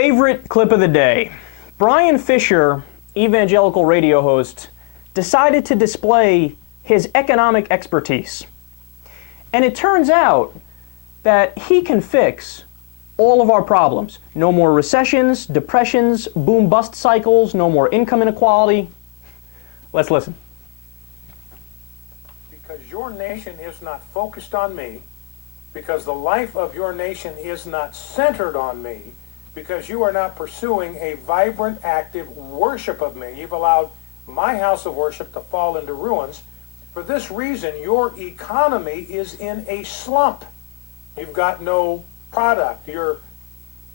Favorite clip of the day. Bryan Fischer, evangelical radio host, decided to display his economic expertise. And it turns out that he can fix all of our problems. No more recessions, depressions, boom-bust cycles, no more income inequality. Let's listen. Because your nation is not focused on me, because the life of your nation is not centered on me, because you are not pursuing a vibrant, active worship of me. You've allowed my house of worship to fall into ruins. For this reason, your economy is in a slump. You've got no product. Your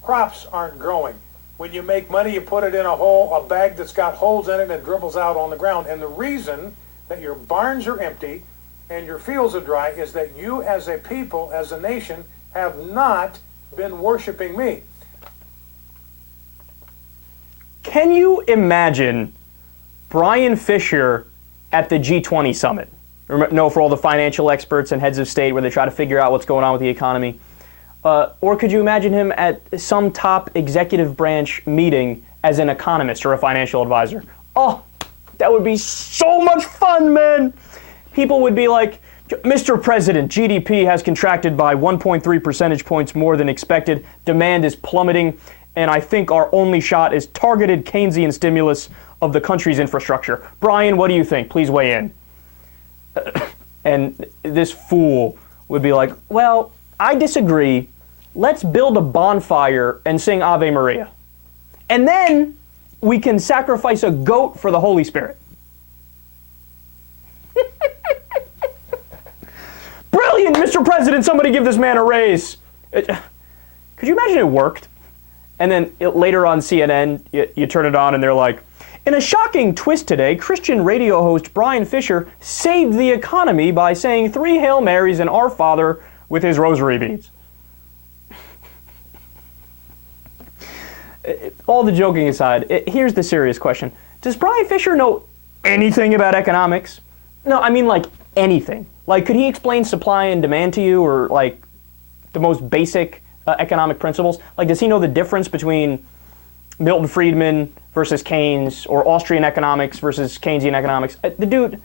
crops aren't growing. When you make money, you put it in a bag that's got holes in it and dribbles out on the ground. And the reason that your barns are empty and your fields are dry is that you as a people, as a nation, have not been worshiping me. Can you imagine Bryan Fischer at the G20 summit? For all the financial experts and heads of state where they try to figure out what's going on with the economy. Or could you imagine him at some top executive branch meeting as an economist or a financial advisor? Oh, that would be so much fun, man. People would be like, Mr. President, GDP has contracted by 1.3 percentage points more than expected. Demand is plummeting. And I think our only shot is targeted Keynesian stimulus of the country's infrastructure. Bryan, what do you think? Please weigh in. And this fool would be like, well, I disagree. Let's build a bonfire and sing Ave Maria. And then we can sacrifice a goat for the Holy Spirit. Brilliant, Mr. President, somebody give this man a raise. Could you imagine it worked? And then later on CNN, you turn it on and they're like, in a shocking twist today, Christian radio host Bryan Fischer saved the economy by saying 3 Hail Marys and Our Father with his rosary beads. All the joking aside, here's the serious question. Does Bryan Fischer know anything about economics? No, I mean like anything. Like, could he explain supply and demand to you, or like the most basic economic principles? Like, does he know the difference between Milton Friedman versus Keynes, or Austrian economics versus Keynesian economics? The dude,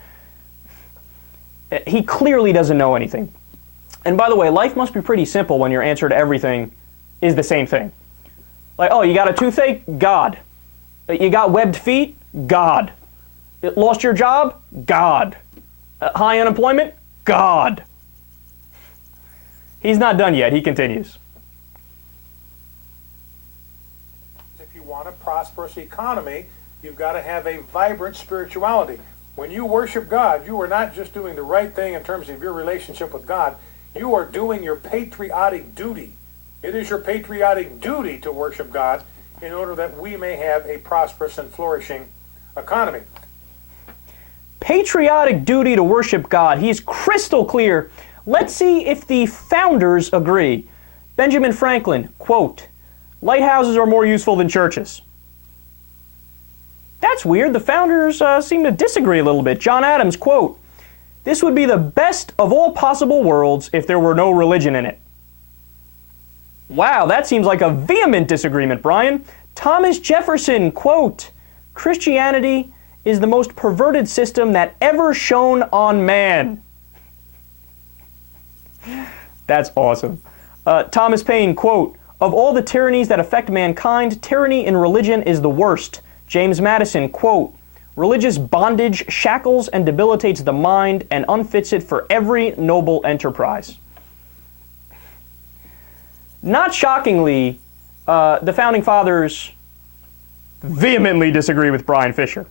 he clearly doesn't know anything. And by the way, life must be pretty simple when your answer to everything is the same thing. Like, oh, you got a toothache? God. You got webbed feet? God. Lost your job? God. High unemployment? God. He's not done yet. He continues. If you want a prosperous economy, you've got to have a vibrant spirituality. When you worship God, you are not just doing the right thing in terms of your relationship with God. You are doing your patriotic duty. It is your patriotic duty to worship God in order that we may have a prosperous and flourishing economy. Patriotic duty to worship God. He's crystal clear. Let's see if the founders agree. Benjamin Franklin, quote, lighthouses are more useful than churches. That's weird. The founders seem to disagree a little bit. John Adams, quote, this would be the best of all possible worlds if there were no religion in it. Wow, that seems like a vehement disagreement, Bryan. Thomas Jefferson, quote, Christianity is the most perverted system that ever shone on man. That's awesome. Thomas Paine, quote, of all the tyrannies that affect mankind, tyranny in religion is the worst. James Madison, quote, religious bondage shackles and debilitates the mind and unfits it for every noble enterprise. Not shockingly, the Founding Fathers vehemently disagree with Bryan Fischer.